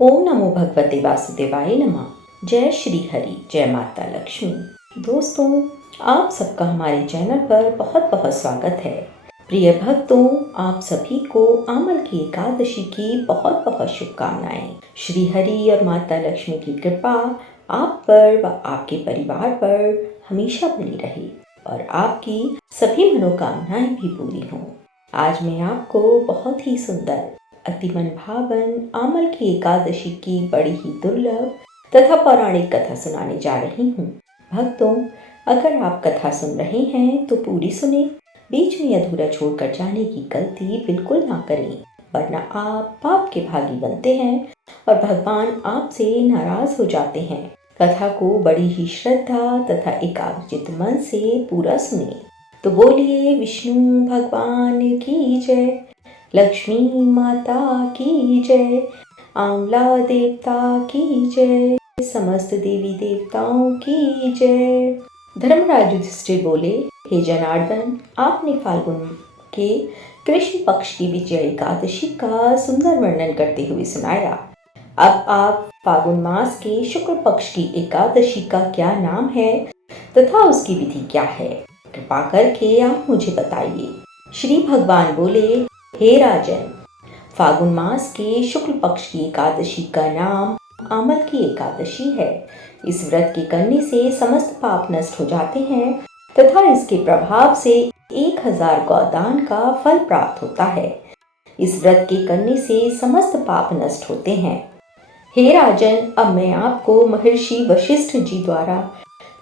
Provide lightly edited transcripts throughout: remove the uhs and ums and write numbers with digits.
ओम नमो भगवते वासुदेवाय नमः। जय श्री हरि, जय माता लक्ष्मी। दोस्तों, आप सबका हमारे चैनल पर बहुत बहुत स्वागत है। प्रिय भक्तों, आप सभी को आमल की एकादशी की बहुत बहुत शुभकामनाएं। श्री हरि और माता लक्ष्मी की कृपा आप पर व आपके परिवार पर हमेशा बनी रहे और आपकी सभी मनोकामनाएं भी पूरी हों। आज मैं आपको बहुत ही सुंदर, अति मन भावन आमल की एकादशी की बड़ी ही दुर्लभ तथा पौराणिक कथा सुनाने जा रही हूँ। भक्तों, अगर आप कथा सुन रहे हैं तो पूरी सुने, बीच में अधूरा छोड़कर जाने की गलती बिल्कुल ना करें, वरना आप पाप के भागी बनते हैं और भगवान आपसे नाराज हो जाते हैं। कथा को बड़ी ही श्रद्धा तथा एकाग्रचित मन से पूरा सुने। तो बोलिए विष्णु भगवान की जय, लक्ष्मी माता की जय, आंवला देवता की जय, समस्त देवी देवताओं की जय। धर्मराज युधिष्ठिर बोले, हे जनार्दन, आपने फाल्गुन के कृष्ण पक्ष की विजय एकादशी का सुंदर वर्णन करते हुए सुनाया। अब आप फाल्गुन मास के शुक्ल पक्ष की एकादशी का क्या नाम है तथा उसकी विधि क्या है, कृपा करके आप मुझे बताइए। श्री भगवान बोले, हे राजन, फाल्गुन मास के शुक्ल पक्ष की एकादशी का नाम आमल की एकादशी है। इस व्रत के करने से समस्त पाप नष्ट हो जाते हैं तथा इसके प्रभाव से 1000 गौदान का फल प्राप्त होता है। इस व्रत के करने से समस्त पाप नष्ट होते हैं। हे राजन, अब मैं आपको महर्षि वशिष्ठ जी द्वारा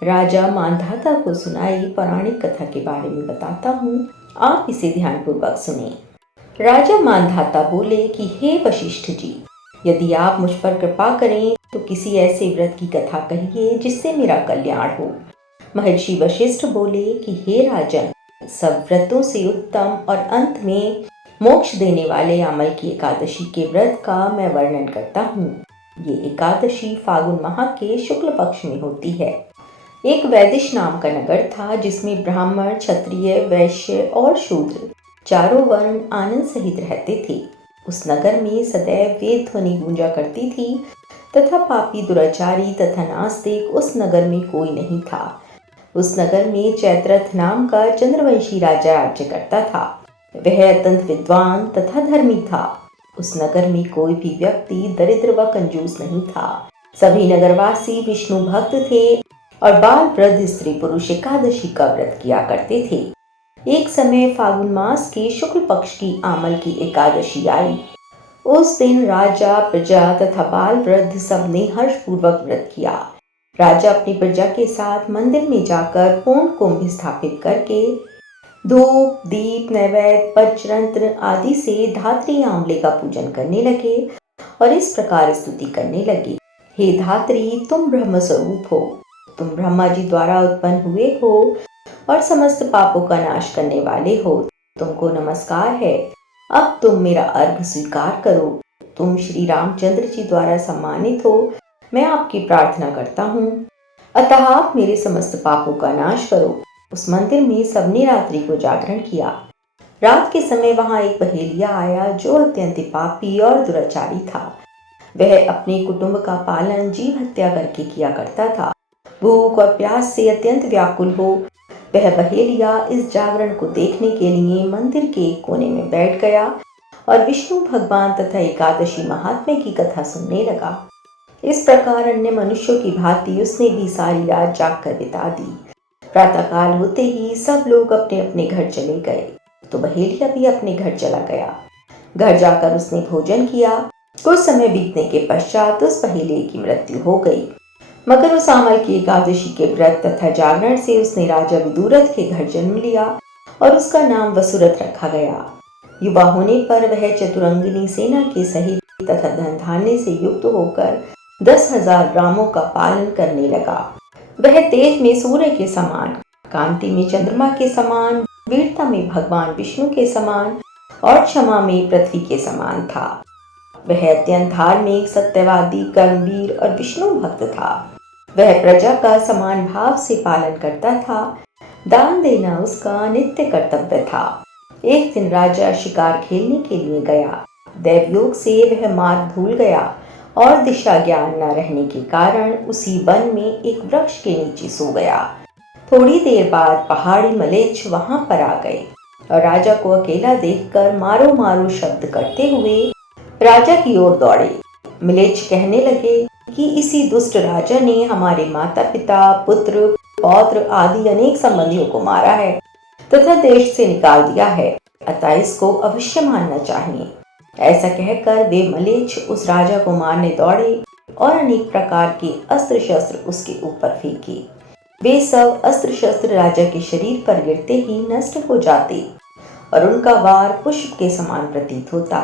राजा मांधाता को सुनाई पौराणिक कथा के बारे में बताता हूँ। आप इसे ध्यानपूर्वक सुने। राजा मांधाता बोले कि हे वशिष्ठ जी, यदि आप मुझ पर कृपा करें तो किसी ऐसे व्रत की कथा कहिए जिससे मेरा कल्याण हो। महर्षि वशिष्ठ बोले कि हे राजन, सब व्रतों से उत्तम और अंत में मोक्ष देने वाले आमल की एकादशी के व्रत का मैं वर्णन करता हूँ। ये एकादशी फाल्गुन माह के शुक्ल पक्ष में होती है। एक वैदिश नाम का नगर था जिसमें ब्राह्मण, क्षत्रिय, वैश्य और शूद्र चारों वर्ण आनंद सहित रहते थे। उस नगर में सदैव वेद ध्वनि गूंजा करती थी तथा पापी, दुराचारी तथा नास्तिक उस नगर में कोई नहीं था। उस नगर में चैत्रथ नाम का चंद्रवंशी राजा राज्य करता था। वह अत्यंत विद्वान तथा धर्मी था। उस नगर में कोई भी व्यक्ति दरिद्र व कंजूस नहीं था। सभी नगरवासी विष्णु भक्त थे और बाल, वृद्ध, स्त्री, पुरुष एकादशी का व्रत किया करते थे। एक समय फाल्गुन मास के शुक्ल पक्ष की आमल की एकादशी आई। उस दिन राजा, प्रजा तथा बाल, वृद्ध सबने हर्षपूर्वक व्रत किया। राजा अपनी प्रजा के साथ मंदिर में जाकर पूर्ण कुंभ स्थापित करके धूप, दीप, नैवेद्य, पंचरंत्र आदि से धात्री आंवले का पूजन करने लगे और इस प्रकार स्तुति करने लगे, हे धात्री, तुम ब्रह्म स्वरूप हो, तुम ब्रह्मा जी द्वारा उत्पन्न हुए हो और समस्त पापों का नाश करने वाले हो। तुमको नमस्कार है। अब तुम मेरा अर्घ स्वीकार करो। तुम श्री रामचंद्र जी द्वारा सम्मानित हो। मैं आपकी प्रार्थना करता हूँ, अतः आप मेरे समस्त पापों का नाश करो। उस मंदिर में सबने रात्रि को जागरण किया। रात के समय वहां एक बहेलिया आया जो अत्यंत पापी और दुराचारी था। वह अपने कुटुंब का पालन जीव हत्या करके किया करता था। भूख और प्यास से अत्यंत व्याकुल हो वह बहेलिया इस जागरण को देखने के लिए मंदिर के एक कोने में बैठ गया और विष्णु भगवान तथा एकादशी महात्म्य की कथा सुनने लगा। इस प्रकार अन्य मनुष्यों की भांति उसने भी सारी रात जागकर बिता दी। प्रातःकाल होते ही सब लोग अपने अपने घर चले गए तो बहेलिया भी अपने घर चला गया। घर जाकर उसने भोजन किया। कुछ समय बीतने के पश्चात उस बहेलिये की मृत्यु हो गई। मगर उस आमल की एकादशी के व्रत तथा जागरण से उसने राजा विदुरथ के घर जन्म लिया और उसका नाम वसुरथ रखा गया। युवा होने पर वह चतुरंगिनी सेना के सहित तथा धन धान्य से युक्त होकर 10,000 ग्रामों का पालन करने लगा। वह तेज में सूर्य के समान, कांति में चंद्रमा के समान, वीरता में भगवान विष्णु के समान और क्षमा में पृथ्वी के समान था। वह अत्यंत धार्मिक, सत्यवादी, कर्मवीर और विष्णु भक्त था। वह प्रजा का समान भाव से पालन करता था। दान देना उसका नित्य कर्तव्य था। एक दिन राजा शिकार खेलने के लिए गया। दैवयोग से वह मार्ग भूल गया और दिशा ज्ञान न रहने के कारण उसी वन में एक वृक्ष के नीचे सो गया। थोड़ी देर बाद पहाड़ी मलेच्छ वहां पर आ गए और राजा को अकेला देखकर मारो मारो शब्द करते हुए राजा की ओर दौड़े। मलेच्छ कहने लगे कि इसी दुष्ट राजा ने हमारे माता पिता, पुत्र, पौत्र आदि अनेक संबंधियों को मारा है तथा देश से निकाल दिया है, अतः इसको अवश्य मारना चाहिए। ऐसा कहकर वे मलेच्छ उस राजा को मारने दौड़े और अनेक प्रकार के अस्त्र शस्त्र उसके ऊपर फेंके। वे सब अस्त्र शस्त्र राजा के शरीर पर गिरते ही नष्ट हो जाते और उनका वार पुष्प के समान प्रतीत होता।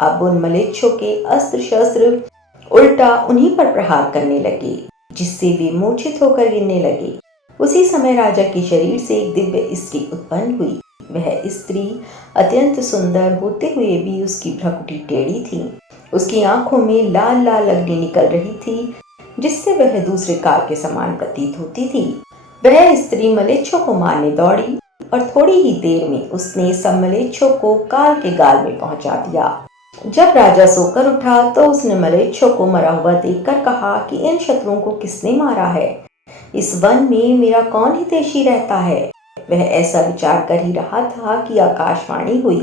अब उन मलेच्छों के अस्त्र शस्त्र उल्टा उन्हीं पर प्रहार करने लगे, जिससे वे मूर्छित होकर गिरने लगे। उसी समय राजा के शरीर से एक दिव्य स्त्री उत्पन्न हुई। वह स्त्री अत्यंत सुंदर होते हुए भी उसकी भ्रुकुटी टेढ़ी थी। उसकी आंखों में लाल लाल अग्नि निकल रही थी, जिससे वह दूसरे काल के समान प्रतीत होती थी। वह स्त्री मलेच्छों को मारने दौड़ी और थोड़ी ही देर में उसने सब मलेच्छों को काल के गाल में पहुंचा दिया। जब राजा सोकर उठा तो उसने मलेच्छों को मरा हुआ देखकर कहा कि इन शत्रुओं को किसने मारा है? इस वन में मेरा कौन हितैषी रहता है? वह ऐसा विचार कर ही रहा था कि आकाशवाणी हुई,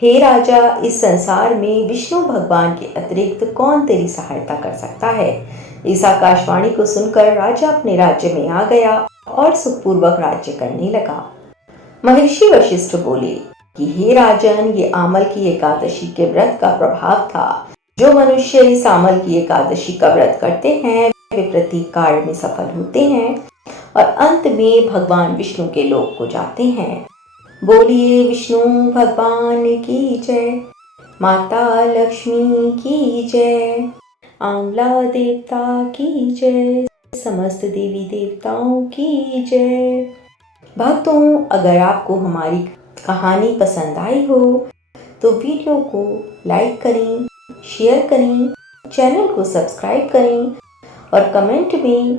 हे राजा, इस संसार में विष्णु भगवान के अतिरिक्त कौन तेरी सहायता कर सकता है? इस आकाशवाणी को सुनकर राजा अपने राज्य में आ गया और सुखपूर्वक राज्य करने लगा। महर्षि वशिष्ठ बोले कि हे राजन, ये आमल की एकादशी के व्रत का प्रभाव था। जो मनुष्य इस आमल की एकादशी का व्रत करते हैं वे प्रत्येक कार्य में सफल होते हैं और अंत में भगवान विष्णु के लोक को जाते हैं। बोलिए विष्णु भगवान की जय, माता लक्ष्मी की जय, आंवला देवता की जय, समस्त देवी देवताओं की जय। भक्तों, अगर आपको हमारी कहानी पसंद आई हो तो वीडियो को लाइक करें, शेयर करें, चैनल को सब्सक्राइब करें और कमेंट में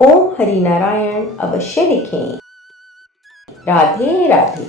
ओम हरि नारायण अवश्य लिखें। राधे राधे।